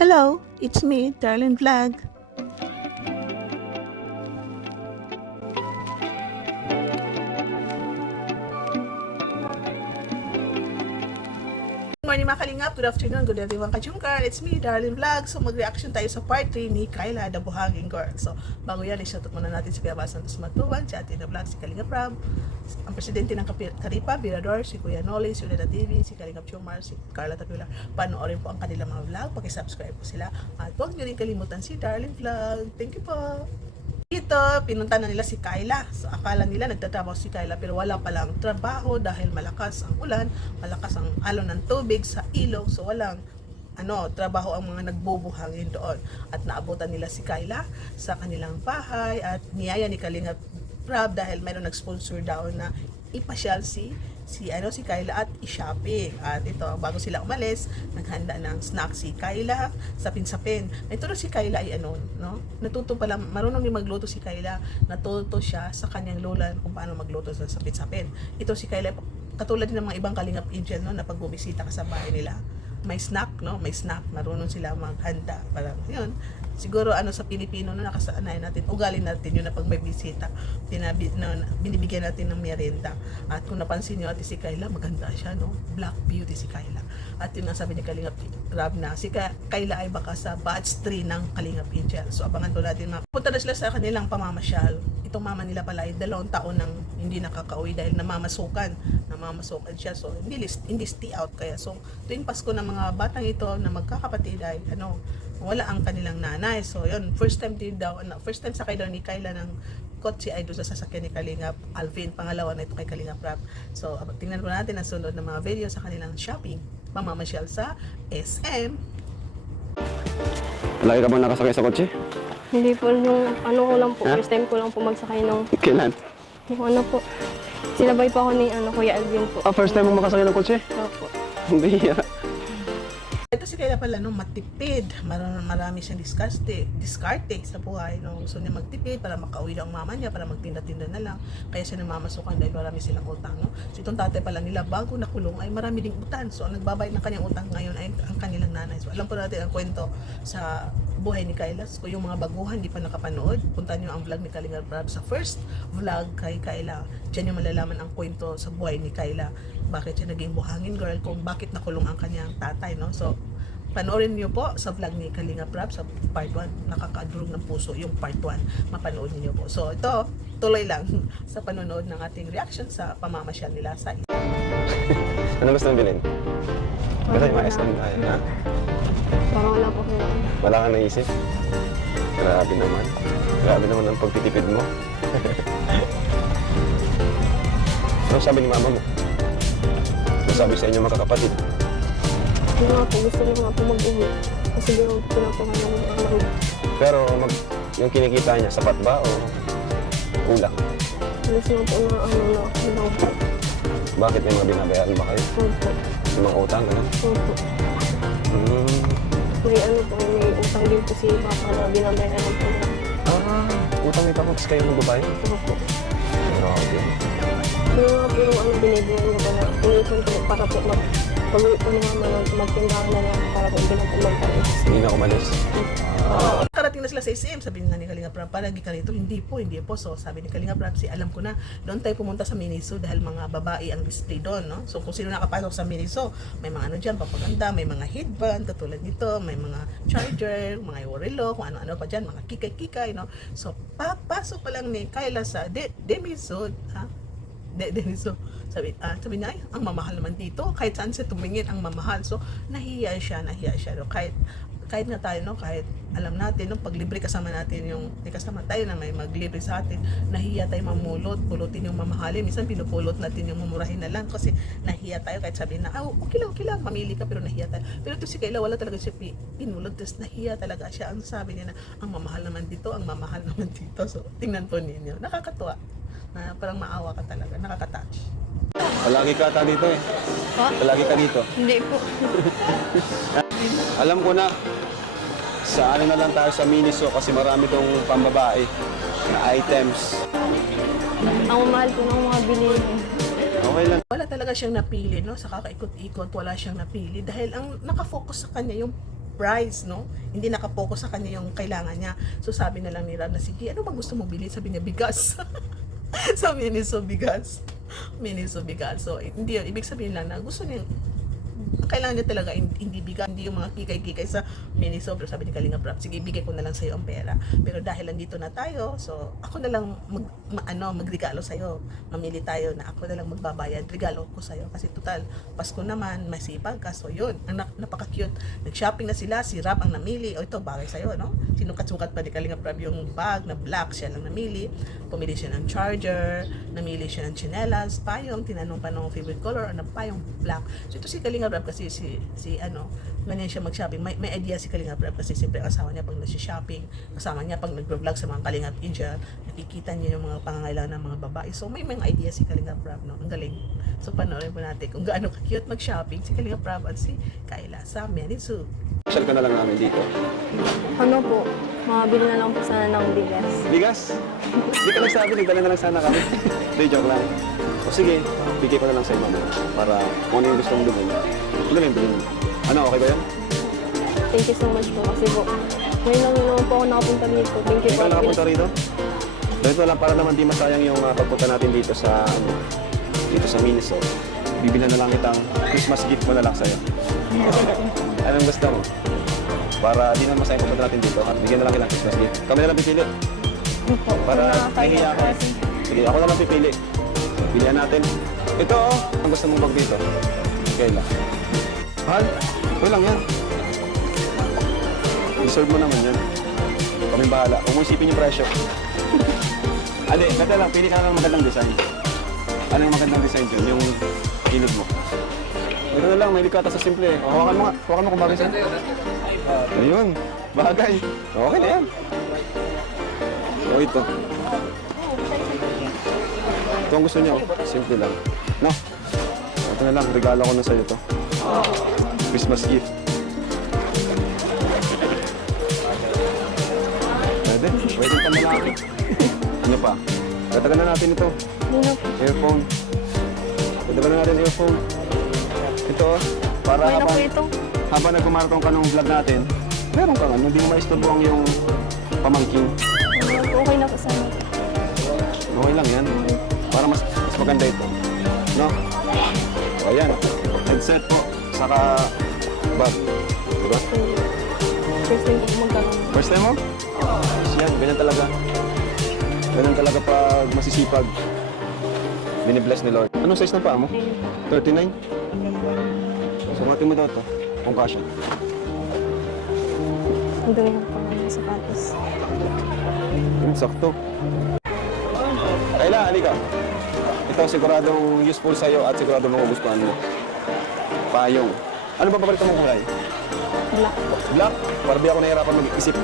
Hello, it's me, Darlene Vlog. Good morning mga kalingap, good afternoon, good everyone kajungkar. It's me, Darlene Vlog. So mag-reaction tayo sa part 3 ni Kyla, the Buhangin Girl. So bago yan, i-shoutout muna natin si Kuya Bas Santos Matuban, si Ate na Vlog, si Kalingap Rab, ang presidente ng Karipa, Virador, si Kuya Noli, si Uneda TV, si Kalingap Chumar, si Carla Tapula. Panoorin po ang kanilang mga vlog, pakisubscribe po sila. At huwag nyo rin kalimutan si Darlene Vlog. Thank you po. Dito, pinunta na nila si Kyla. So, akala nila nagtatrabaho si Kyla pero wala palang trabaho dahil malakas ang ulan, malakas ang alon ng tubig sa ilog. So, walang trabaho ang mga nagbubuhangin doon. At naabutan nila si Kyla sa kanilang bahay at niyaya ni Kalingap Rab dahil mayroong nag-sponsor daw na ipasyal si Kyla at i-shopping. At ito, bago sila umalis, naghanda ng snack si Kyla, sapin-sapin. Ito na si Kyla ay natuto pala, marunong din magluto si Kyla. Natuto siya sa kanyang lola kung paano magluto sa sapin-sapin. Ito si Kyla, katulad din ng mga ibang Kalingap Angel, na pag bumisita ka sa bahay nila, may snack, marunong sila maghanda. Parang yun, siguro sa Pilipino nakasanay natin, ugali natin yun na pag may bisita, binibigyan natin ng merienda. At kung napansin niyo, ate si Kyla, maganda siya, Black beauty si Kyla. At yun ang sabi ni Kalingap Rab na si Kyla ay baka sa batch 3 ng Kalingap Angel. So abangan po natin, punta na sila sa kanilang pamamasyal. Itong mama nila pala ay 2 taon nang hindi nakakauwi dahil namamasukan siya. So hindi stay out kaya. So tuwing Pasko ng mga batang ito na magkakapatid ay wala ang kanilang nanay. So yun, first time sakay daw ni Kyla ng kotse ay doon sa sasakyan ni Kalingap Alvin. Pangalawa na ito kay Kalingap Rab. So tingnan po natin ang sunod na mga video sa kanilang shopping, pamamasyal sa SM. Lagi ka bang nakasakay sa kotse? Hindi po, nung ko lang po, first time ko lang po magsakay nung, Kailan? po. Sinabay pa ako ni Kuya Alvin po. First time mo makasakay ng kotse? Opo. Hindi. Ito si Kyla pala, matipid. Marami siyang diskarte sa buhay. Gusto niya magtipid para makauwi ang mama niya, para magtinda-tinda na lang. Kaya siya namamasukan dahil marami silang utang. So itong tatay pala nila, bago nakulong ay marami ding utang. So ang nagbabayad ng kanyang utang ngayon ay ang kanilang nanay. So alam po natin ang kwento sa buhay ni Kyla. So yung mga baguhan, hindi pa nakapanood, punta niyo ang vlog ni Kalingap Rab sa first vlog kay Kyla. Diyan yung malalaman ang kwento sa buhay ni Kyla. Bakit siya naging buhangin girl, kung bakit nakulong ang kanyang tatay, So, panoorin niyo po sa vlog ni Kalingap Rab sa part 1. Nakakadurog ng puso yung part 1. Mapanood niyo po. So, ito, tuloy lang sa panonood ng ating reaction sa pamamasyal nila sa Ano gusto mong bilhin? Kasi yung SM tayo, ha? Parang wala po kayo. Wala kang naisip? Grabe naman. Grabe naman ang pagtitipid mo. Ano sabi ni mama mo? Ano sabi sa inyo magkakapatid? Hindi nga po, gusto niyo nga po mag-uwi. Kasi gano'n po na po kayo mag-uwi. Pero yung kinikita niya, sapat ba o kulang? Gusto nga po na lang po. Bakit may mga binabayaran ba kayo? Opo. Yung mga utang, ano? Opo. May may utang din po si Papa na binabayaran po na. Utang ito tapos kayo magbabayad? Opo. Grabe. Pero nga po yung binibigyan niya po na iniipon po para po pag-uwi po ni Mama na magtindahan na lang para po pinapumagpalis. Hindi na umalis. Karating na sila sa SM, sabi nga ni Kalingap Rab, palagi ka rito, hindi po. So sabi ni Kalingap Rab, alam ko na, doon tayo pumunta sa Miniso dahil mga babae ang display doon, So kung sino nakapasok sa Miniso, may mga dyan, papaganda, may mga headband, katulad nito, may mga charger, mga relo, kung ano-ano pa dyan, mga kikay-kikay, So papasok pa lang ni Kyla sa Demiso, Demiso. Sabi niya, ang mamahal naman dito, kahit saan siya tumingin ang mamahal. So nahiya siya. Kahit nga tayo, kahit alam natin, pag libre kasama natin kasama tayo na may maglibre sa atin, nahiya tayo pulutin yung mamahalin. Minsan pinupulot natin yung mamurahin na lang kasi nahiya tayo kahit sabihin na, okay lang, mamili ka, pero nahiya tayo. Pero ito si Kyla, wala talaga siya pinulot, tapos nahiya talaga siya. Ang sabi niya na, ang mamahal naman dito. So, tingnan po ninyo. Nakakatuwa. Na parang maawa ka talaga, nakaka-touch. Palagi ka ata dito eh. Ha? Palagi ka dito. Hindi po. Alam ko na, sa na lang tayo sa Miniso kasi marami tong pambabae na items. Ang mahal po ng mga bilihin. Okay lang. Wala talaga siyang napili, Sa kakaikot-ikot, wala siyang napili. Dahil ang nakafocus sa kanya, yung price, no? Hindi nakapokus sa kanya yung kailangan niya. So sabi na lang ni Rab na, sige, ano ba gusto mo bilhin? Sabi niya, bigas. Sabi niya, so bigas. Miniso bigas. So hindi yun, ibig sabihin lang na gusto niya, kailangan niya talaga hindi bigas, hindi yung mga kikay-kikay sa miniso. Pero sabi ni Kalinga Prab, sige, bigay ko na lang sa'yo ang pera. Pero dahil nandito na tayo, so ako na lang magregalo sa'yo. Mamili tayo na ako na lang magbabayad, regalo ko sa'yo. Kasi total, Pasko naman, masipag ka. So yun, ang napaka-cute. Nag-shopping na sila, si Rab ang namili. O ito, bagay sa'yo, no? Sinukat-sukat pa ni Kalinga Prab yung bag na black, siya lang namili. Pumili siya ng charger, namili siya ng chinelas, payong, tinanong pa ng favorite color, ano payong black. So ito si Kalinga Prab kasi si ganyan siya mag-shopping. May idea si Kalinga Prab kasi siyempre ang asawa niya pag nasi-shopping, kasama niya pag nag-vlog sa mga Kalinga Asia, nakikita niya yung mga pangangailangan ng mga babae. So may mga idea si Kalinga Prab, no? Ang galing. So panoorin po natin kung gaano ka-cute mag-shopping si Kalinga Prab at si Kayla sa Menizu. Special ka na lang namin dito. Ano po, makabili na lang po sana ng bigas. Bigas? Hindi ka nagsabi, nagdala na lang sana kami. Hindi, joke lang. O sige, bigay ko na lang sa mama para kung ano yung gusto mong bilhin. Ano na yung bilhin mo? Ano, okay ba yan? Thank you so much po kasi po, ngayon lang naman po ako nakapunta dito. Thank you Hindi po. ka nakapunta rito? Dito lang para naman di masayang yung pagpunta natin dito sa Miniso. Bibilan na lang kitang Christmas gift mo na lang sa'yo. Anong gusto mo? Para di naman masayang pagpunta natin dito at bigyan na lang kitang Christmas gift. Kami na lang pipili. Para nahihiya ka. Sige, ako na lang pipili. Pilihan natin. Ito, ang gusto mong bag dito. Kayla. Mahal, ito lang yan. Deserve mo naman yan. Kami bahala. Huwag mo isipin yung presyo. Ali, ganda lang. Pili ka na ng magandang design. Anong magandang design dyan? Yung kilid mo. Ito na lang. May likata sa simple. O, hawakan mo nga. Hawakan mo kung bagay sa'yo. Ayun. Bagay. Okay na yan. O, ito. Ito ang gusto niyo. Simple lang. No? Ito na lang. Regalo ko na sa'yo to. Christmas gift. Pwede. Pwede pa malaki. Ano pa? Katagan na natin ito. Ano? Earphone. Katagan na natin earphone. Ito, para Okay na po ito. habang nagmamarathon ka ng vlog natin, meron kang ano, hindi mo maistorbo ang yung pamangking. Okay na po sana. Okay lang yan. Para mas maganda ito. No? O, ayan. Headset po. Saka bag. Diba? First time po magkaroon. First time mo? Yan, ganyan talaga. Ganyan talaga pag masisipag. Binibless ni Lord. Anong size ng paa mo? 39? Sumatin mo daw ito. Kung kasya. Ang dumi ng mga sapatos. Sakto. Kayla, halika. Ito siguradong useful sa'yo at sigurado magugustuhan mo. Payong. Ano ba paborito mong kulay? Black. Black? Para di ako nahihirapan mag-isip.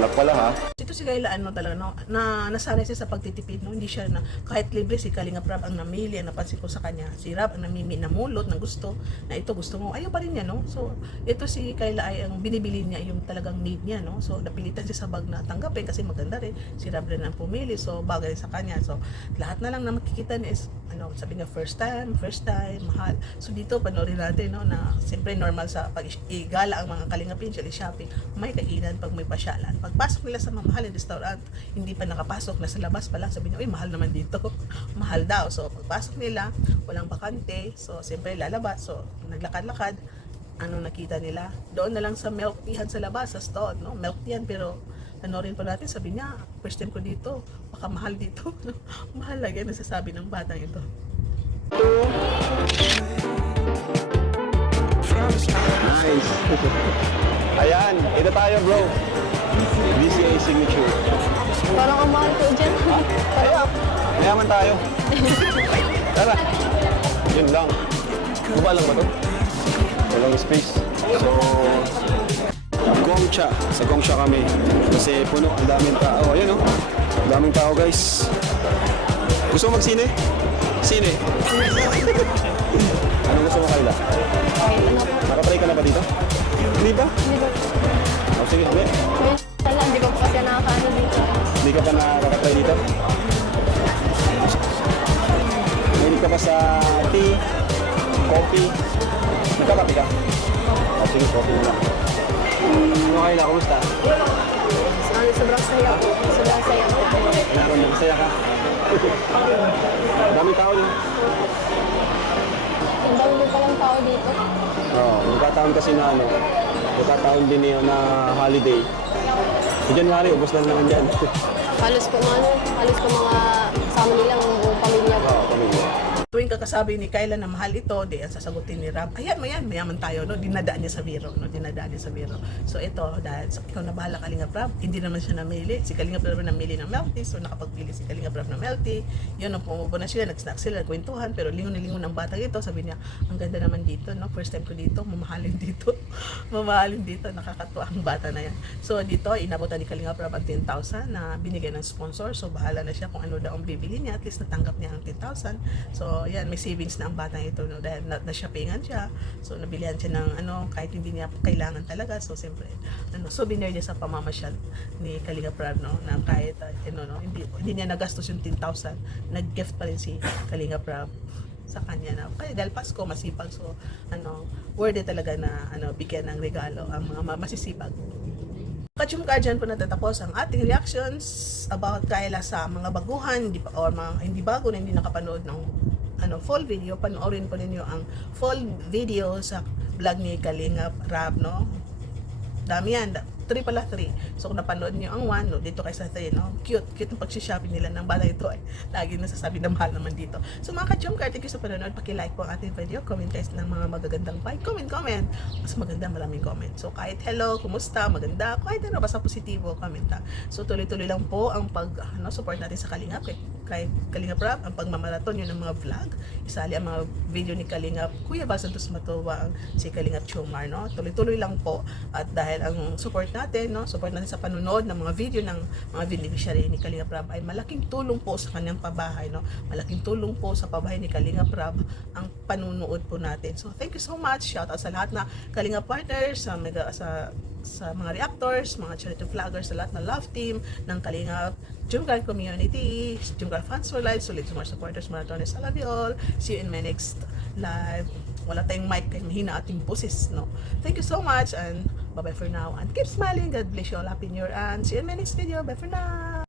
Black pala ha. Ito si Kayla talaga, no, na nasanay siya sa pagtitipid, no, hindi siya na kahit libre si Kalinga Prab ang namili, ang napansin ko sa kanya, si Rab ang namulot ng gusto, na ito gusto mo, ayaw pa rin niya, no. So ito si Kayla ay ang binibili niya yung talagang need niya, no. So napilitan siya sa bag na tanggapin kasi maganda rin, si Rab rin ang pumili, so bagay sa kanya. So lahat na lang na makikita niya is ano, sabi niya first time, mahal. So dito panoorin natin, no, na siyempre normal sa pag-igala ang mga Kalinga Pinchel shopping, may kainan pag may pasyalan. Pagpasok nila sa mamahaling restaurant, hindi pa nakapasok, nasa labas pa lang, sabi niya, uy, mahal naman dito. Mahal daw. So, pagpasok nila, walang bakante. So, siyempre, lalabas. So, naglakad-lakad. Ano nakita nila? Doon na lang sa milk teahan sa labas, sa stall, no? Milk teahan, pero panorin pa natin, sabi niya, first time ko dito, baka mahal dito. Mahal lagi, nasasabi ng batang ito. Nice. Ayan, ito tayo bro. DCA signature. Parang ang mahal po dyan. Kaya, mayaman tayo. Tara. Yun lang. Baba lang ba ito? Walang space. So, Gongcha. Sa Gongcha kami. Kasi puno, ang daming tao. Ayan oh. Ang daming tao guys. Gusto mo magsine? Sine. Anong gusto mo Kayla? Kahit ano po. Nakatry ka na ba dito? Hindi ba? Hindi ba? Oh, sige, hindi. Wala, hindi ko po kasi nakakaano dito. Hindi ka pa nakakatry dito? Mahilig ka pa sa tea, coffee? Nagkakape ka? Oh, sige, coffee mo lang. Ano Kayla, kumusta? Sobrang saya po. Sobrang saya po. Meron, masaya ka? Dami tao niyo. Ang dami din palang tao dito. Oo, nagkataon kasi na ano, nagkataon din yun na holiday. So January, ubos na naman dyan. Halos po mga kasama nilang buong pamilya po. Oo, pamilya. Tuwing kakasabi ni Kyla na mahal ito, di ang sasagutin ni Rab, ayan, mayaman tayo, no? Dinadaan niya sa biro, no? Dinadaan niya sa biro. So ito, dahil ikaw na bahala Kalingap Rab, hindi naman siya namili. Si Kalingap Rab namili ng Melty, so nakapagpili si Kalingap Rab ng Melty. Yun, nung pumupo na sila, nag-snack sila, nagkwentuhan, pero lingon na lingon ng batang ito, sabi niya, ang ganda naman dito, no? First time ko dito, mamahalin dito. Mamahalin dito, nakakatuwa ang bata na yan. So dito, inabutan ni Kalingap Rab ang 10,000 na binigay ng sponsor, so bahala na siya kung ano daw ang bibili niya, at least natanggap niya ang 10,000. So yan, may savings na ang batang ito, no? Dahil na-shoppingan siya, so nabilihan siya ng ano, kahit hindi niya kailangan talaga, so siyempre, ano, souvenir niya sa pamamasyal ni Kalingap Rab, no? Na kahit, hindi niya nagastos yung 10,000, nag-gift pa rin si Kalingap Rab sa kanya na kaya dahil Pasko masipag, so worthy talaga na bigyan ng regalo ang mga masisipag. Kachumka, dyan po natatapos ang ating reactions about Kyla sa mga baguhan, or mga hindi bago na hindi nakapanood ng full video. Panoorin po ninyo ang full video sa vlog ni Kalingap Rab, no? Dami yan. 3 pala, 3. So kung napanood niyo ang 1, no, dito kay sa 3, no? Cute ang pag-shopping nila ng bata ito ay lagi nasasabi na mahal naman dito. So mga ka-Jumcar, thank you sa panonood. Paki-like po ang ating video. Comment guys ng mga magagandang bike. Comment. Mas maganda, maraming comment. So kahit hello, kumusta, maganda, kahit basta positibo, comment ha. So tuloy-tuloy lang po ang support natin sa Kalingap. Kay Kalingap Rab, ang pagmamaraton yun ng mga vlog. Isali ang mga video ni Kalingap Kuya Bal Santos Matubang, si Kalingap Chumar, no? Tuloy-tuloy lang po. At dahil ang support natin sa panonood ng mga video ng mga beneficiary ni Kalingap Rab ay malaking tulong po sa kanyang pabahay, no? Malaking tulong po sa pabahay ni Kalingap Rab ang panunood po natin. So thank you so much. Shout out sa lahat na Kalingap partners, sa mga reactors, mga charity vloggers, sa lahat na love team ng Kalingap Jumcar community, Jumcar fans for life, solid Jumcar supporters, maratones. I love you all. See you in my next live. Wala tayong mic, kaya mahina ating boses, no? Thank you so much, and bye-bye for now. And keep smiling. God bless you all. Happy New Year, and see you in my next video. Bye for now.